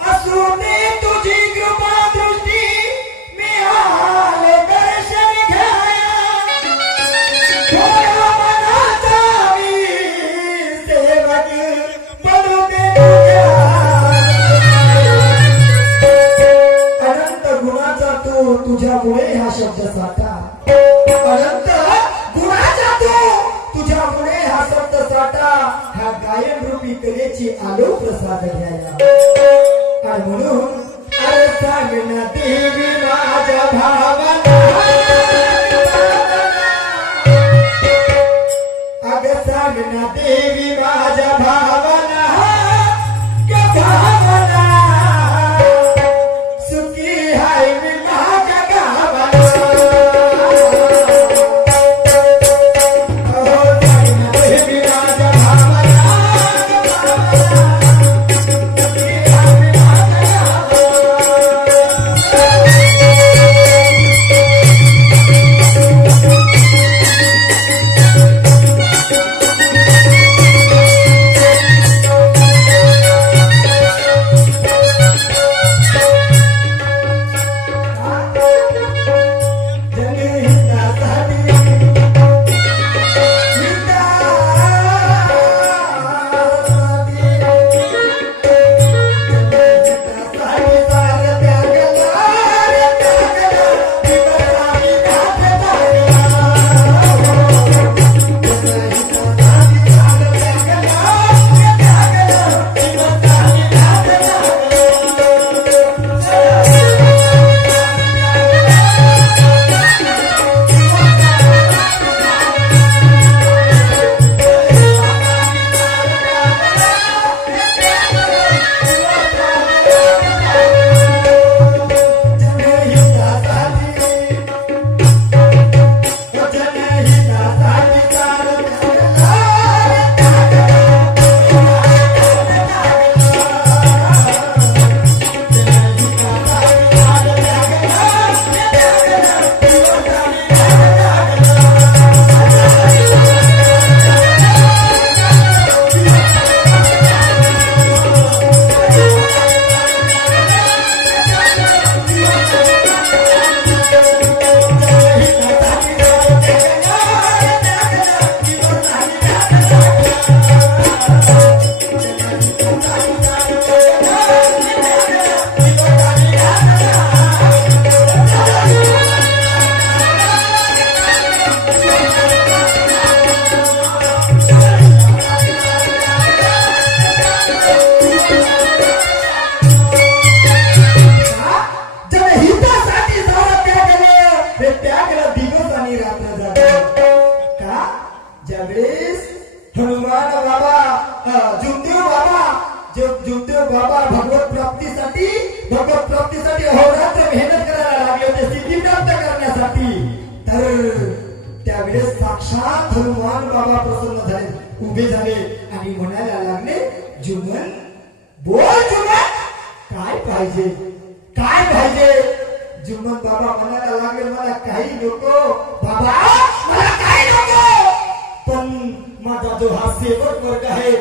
असुने तुझी कृपा दृष्टी मी आले दर्शन घ्याया मनाचा मी सेवक बनू दे अनंत गुणाचा तू तुझ्यामुळे हा शब्द साठा अनंत गुणाचा तू तुझ्यामुळे हा शब्द साठा हा गायन रूपी कलेची आलो प्रसाद घ्यायला आणि म्हणून अरे सांग ना देवी माझ्या भावाला अगं सांग ना देवी माझ्या भावाला ग भावाला सुखी हाय मी माझ्या गावाला जुमदेव बाबा भगवत प्राप्तीसाठी अहोरात्र मेहनत करायला लागले होते सिद्धी प्राप्त करण्यासाठी तर त्यावेळेस साक्षात हनुमान बाबा प्रसन्न झाले उभे झाले आणि म्हणायला लागले जुमन बोल जुमन काय पाहिजे जुमन बाबा म्हणायला लागले मला काही नको बाबा मला काही नको पण माझा जो हा सेवक वर्ग आहे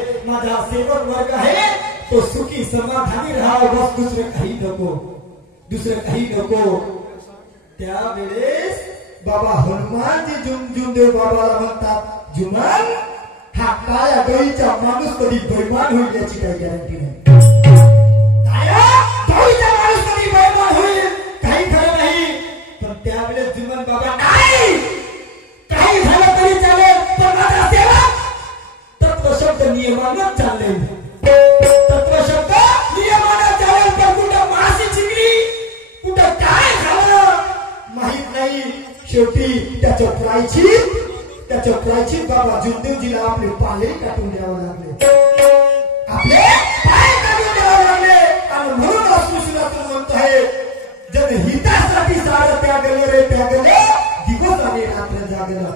तो सुखी समाधानी राहावा बस दुसरं काही नको त्यावेळेस बाबा हनुमानजी जुमदेव बाबाला म्हणतात जुमन हा काळ्या गाईचा माणूस कधी बैमान होईल याची काही गॅरंटी नाही काळ्या गाईचा माणूस कधी बैमान होईल काही खरं नाही पण त्यावेळेस जुमन बाबा नाही काही झालं तरी चालेल पण माझा सेवक तत्व शब्द नियमानच चालेल तत्व शब्द नियमानं चालेल पण कुठं माशी चिंगली कुठं काय झालं माहित नाही शेवटी त्याच्या प्रायचित बाबा जुमदेवजीला आपले पाय काटून द्यावं लागले आणि म्हणून सुशिलातून म्हणतोय जनहितासाठी सारं त्यागले रे त्यागले दिवस आणि रात्र जागलं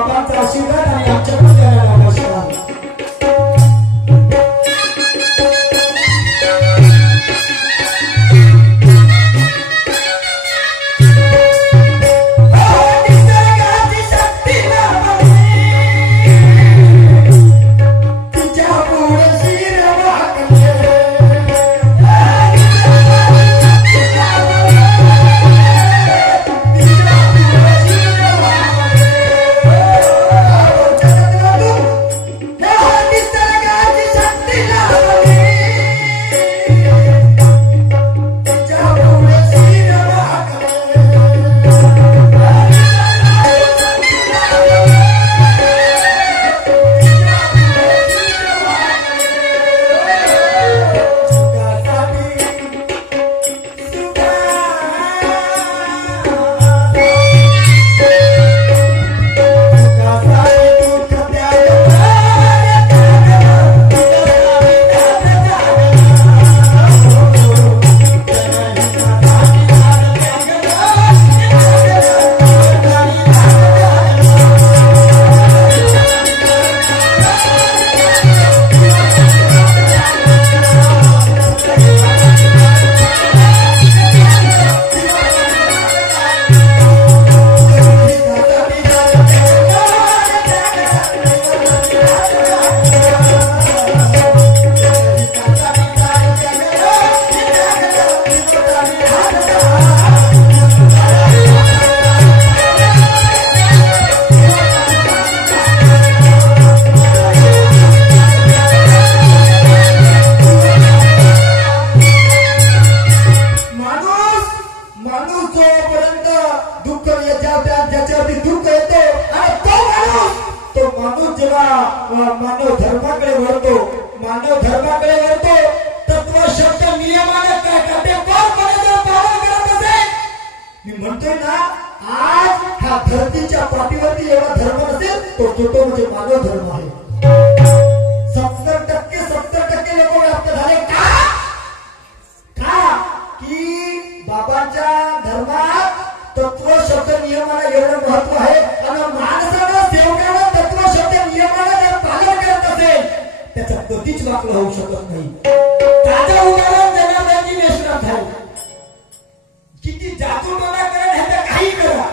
बाबांचा आशीर्वाद आणि आमच्याकडून देणारा आशीर्वाद. मानव धर्माकडे वळतो, मानव धर्माकडे वळतो. तत्व शब्द नियमाने काटेकोरपणे जर पालन करत असेल, मी म्हणतोय ना, आज हा धरतीच्या पाठीवरती एवढा धर्म नसेल तो म्हणजे मानव धर्म आहे. 70% लोक व्याप्त झाले का की बाबांच्या धर्मात तत्व शब्द नियमाला एवढं महत्व आहे. आणि माणसाला सेवकाला तत्व शब्द नियमाला जर पालन करत असेल त्याचा कधीच वाकलं होऊ शकत नाही. ताजं उदाहरण जनार्दनजी मेश्राम झाले. किती जातूटोना करा, ह्याचा काही करा,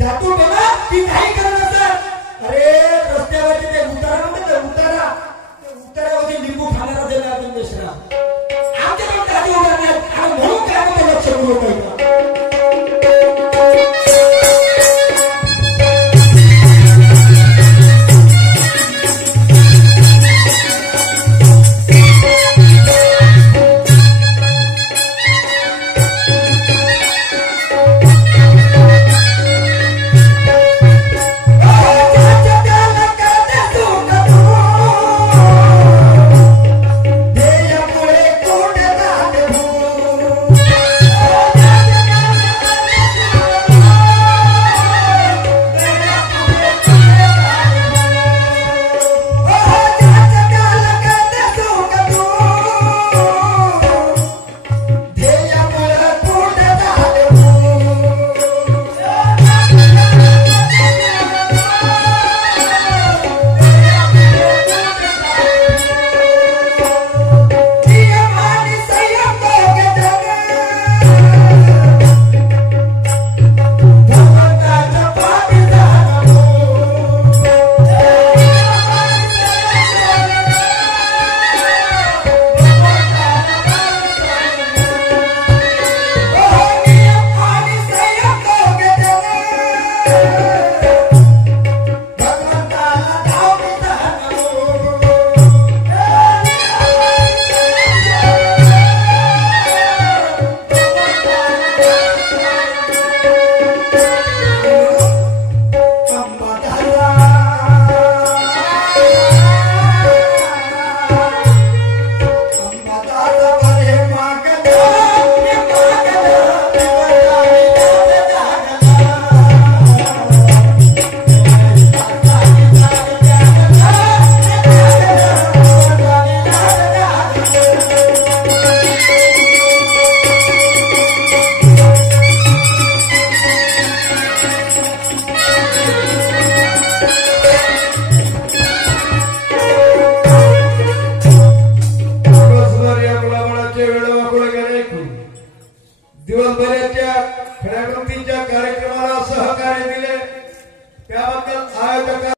जातूटोना ती काही करत असत. अरे रस्त्यावरती ते उतारा म्हणतात, उतारावरती लिंबू खाणारा जनार्दन मेश्राम आमच्याकडे ताजं उदाहरण आहे. आणि म्हणून काय म्हणतो लक्ष पूर्वक दिवसभराच्या खेळाडूंच्या कार्यक्रमाला सहकार्य दिले त्याबद्दल आयोजकांना